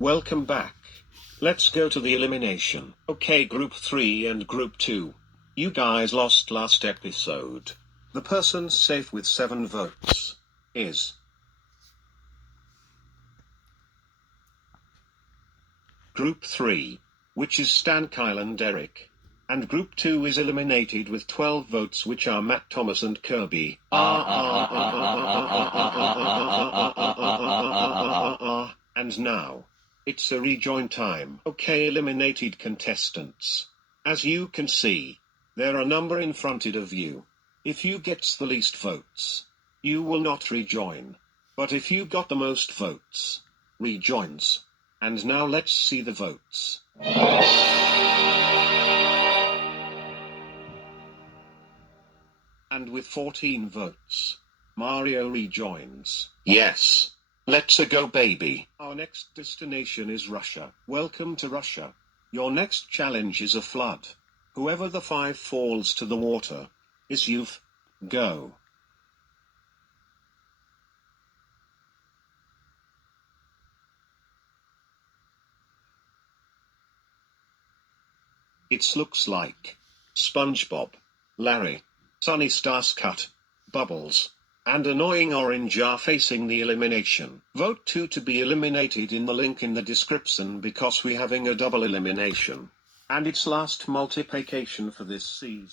Welcome back. Let's go to the elimination. Okay, Group 3 and Group 2. You guys lost last episode. The person safe with 7 votes is Group 3, which is Stan, Kyle and Eric. And Group 2 is eliminated with 12 votes, which are Matt, Thomas and Kirby. And now, it's a rejoin time. Okay, eliminated contestants. As you can see, there are a number in front of you. If you gets the least votes, you will not rejoin. But if you got the most votes, rejoins. And now let's see the votes. And with 14 votes, Mario rejoins. Yes. Let's go, baby. Our next destination is Russia. Welcome to Russia. Your next challenge is a flood. Whoever the 5 falls to the water is you've. Go. It looks like SpongeBob, Larry, Sunny Starscut, Bubbles, and Annoying Orange are facing the elimination. Vote 2 to be eliminated in the link in the description because we're having a double elimination. And it's last multiplication for this season.